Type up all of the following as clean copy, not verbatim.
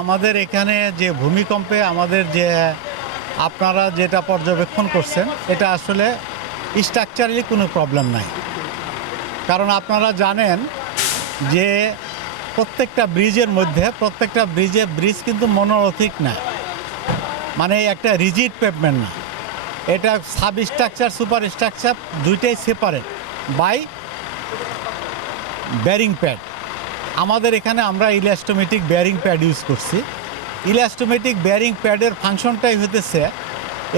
আমাদের এখানে যে ভূমিকম্পে আমাদের যে আপনারা যেটা পর্যবেক্ষণ করছেন এটা আসলে স্ট্রাকচারালি কোনো প্রবলেম নাই। কারণ আপনারা জানেন যে প্রত্যেকটা ব্রিজ কিন্তু মনোরথিক না, মানে একটা রিজিড পেভমেন্ট না, এটা সাব স্ট্রাকচার সুপার স্ট্রাকচার দুইটাই সেপারেট বাই বেয়ারিং প্যাড। আমাদের এখানে আমরা ইলাস্টোমেটিক বেয়ারিং প্যাড ইউজ করছি। ইলাস্টোমেটিক বেয়ারিং প্যাডের ফাংশনটাই হতেছে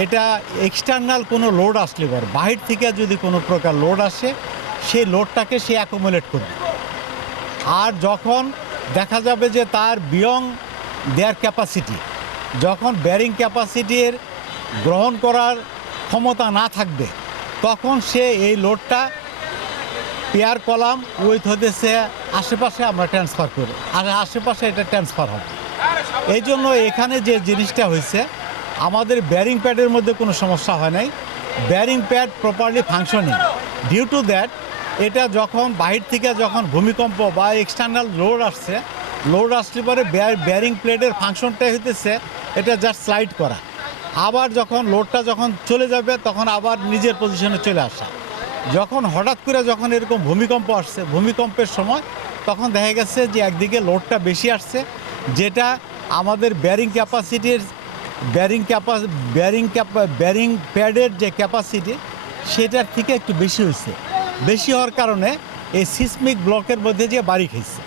এটা এক্সটার্নাল কোনো লোড আসলে পর বাহির থেকে যদি কোনো প্রকার লোড আসে সেই লোডটাকে সে অ্যাকুমুলেট করবে। আর যখন দেখা যাবে যে তার বিয়ং দেয়ার ক্যাপাসিটি, যখন বেয়ারিং ক্যাপাসিটির গ্রহণ করার ক্ষমতা না থাকবে তখন সে এই লোডটা পেয়ার কলাম উইথ হতেছে আশেপাশে আমরা ট্রান্সফার করি, আর আশেপাশে এটা ট্রান্সফার হবে। এই জন্য এখানে যে জিনিসটা হয়েছে আমাদের বেয়ারিং প্যাডের মধ্যে কোনো সমস্যা হয় নাই, bearing pad properly functioning. Due to that এটা যখন বাহির থেকে যখন ভূমিকম্প বা এক্সটার্নাল লোড আসলে পরে বেয়ারিং প্লেটের ফাংশনটাই হইতেছে এটা জাস্ট স্লাইড করা, আবার যখন লোডটা যখন চলে যাবে তখন আবার নিজের পজিশনে চলে আসা। যখন হঠাৎ করে যখন এরকম ভূমিকম্প আসছে, ভূমিকম্পের সময় তখন দেখা গেছে যে একদিকে লোডটা বেশি আসছে, যেটা আমাদের বেয়ারিং প্যাডের যে ক্যাপাসিটি সেটার থেকে একটু বেশি হয়েছে। বেশি হওয়ার কারণে এই সিসমিক ব্লকের মধ্যে যে বাড়ি খাইছে।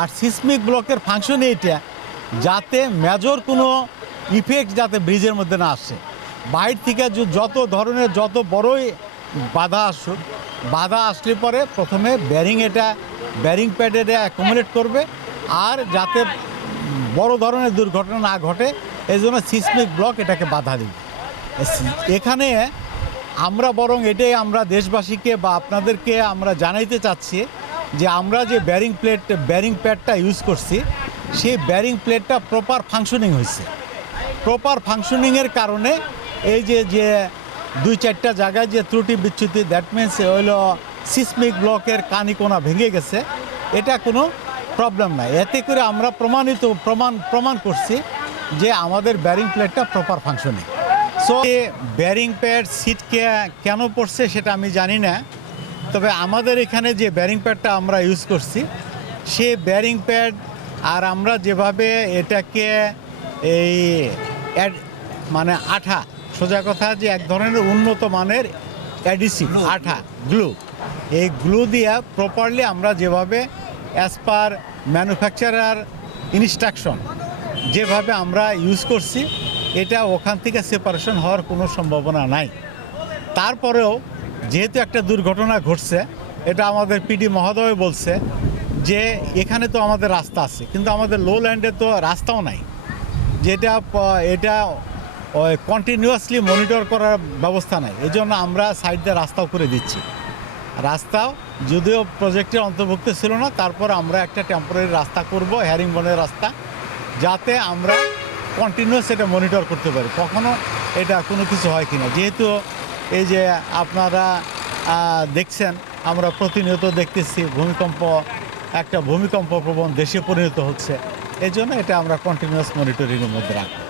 আর সিসমিক ব্লকের ফাংশন এইটা যাতে মেজর কোনো ইফেক্ট যাতে ব্রিজের মধ্যে না আসে, বাইরে থেকে যত বড়ই বাধা আসুক, বাধা আসলে পরে প্রথমে বেয়ারিং প্যাডে অ্যাকুমুলেট করবে, আর যাতে বড় ধরনের দুর্ঘটনা না ঘটে এই জন্য সিসমিক ব্লক এটাকে বাধা দিবে। এখানে আমরা বরং এটাই আমরা দেশবাসীকে বা আপনাদেরকে আমরা জানাইতে চাচ্ছি যে আমরা যে বেয়ারিং প্যাডটা ইউজ করছি সেই বেয়ারিং প্লেটটা প্রপার ফাংশনিং হয়েছে। প্রপার ফাংশনিংয়ের কারণে এই যে 2-4টা জায়গায় যে ত্রুটি বিচ্যুতি, দ্যাট মিনস হইল সিসমিক ব্লকের কানিকোনা ভেঙে গেছে, এটা কোনো প্রবলেম নাই। এতে করে আমরা প্রমাণ করছি যে আমাদের বেয়ারিং প্লেটটা proper functioning. So bearing pad সিটকে কেন পড়ছে সেটা আমি জানি না, তবে আমাদের এখানে যে বেয়ারিং প্যাডটা আমরা ইউজ করছি সে বেয়ারিং প্যাড আর আমরা যেভাবে এটাকে এই মানে আঠা, সোজা কথা যে এক ধরনের উন্নত মানের অ্যাডিসিভ আঠা গ্লু, এই গ্লু দিয়ে প্রপারলি আমরা যেভাবে অ্যাজ পার ম্যানুফ্যাকচারার ইনস্ট্রাকশন যেভাবে আমরা ইউজ করছি এটা ওখান থেকে সেপারেশন হওয়ার কোনো সম্ভাবনা নাই। তারপরেও যেহেতু একটা দুর্ঘটনা ঘটছে, এটা আমাদের পিডি মহোদয় বলছে যে এখানে তো আমাদের রাস্তা আছে কিন্তু আমাদের লো ল্যান্ডে তো রাস্তাও নাই, যেটা এটা কন্টিনিউয়াসলি মনিটর করার ব্যবস্থা নাই। এই জন্য আমরা সাইড দিয়ে রাস্তাও করে দিচ্ছি। রাস্তাও যদিও প্রজেক্টের অন্তর্ভুক্ত ছিল না, তারপর আমরা একটা টেম্পোরারি রাস্তা করব, হ্যারিংবনের রাস্তা, যাতে আমরা কন্টিনিউয়াস এটা মনিটর করতে পারি কখনো এটা কোনো কিছু হয় কিনা। যেহেতু এই যে আপনারা দেখছেন আমরা প্রতিনিয়ত দেখতেছি ভূমিকম্প প্রবণ দেশে পরিণত হচ্ছে, এই জন্য এটা আমরা কন্টিনিউয়াস মনিটরিংয়ের মধ্যে রাখবো।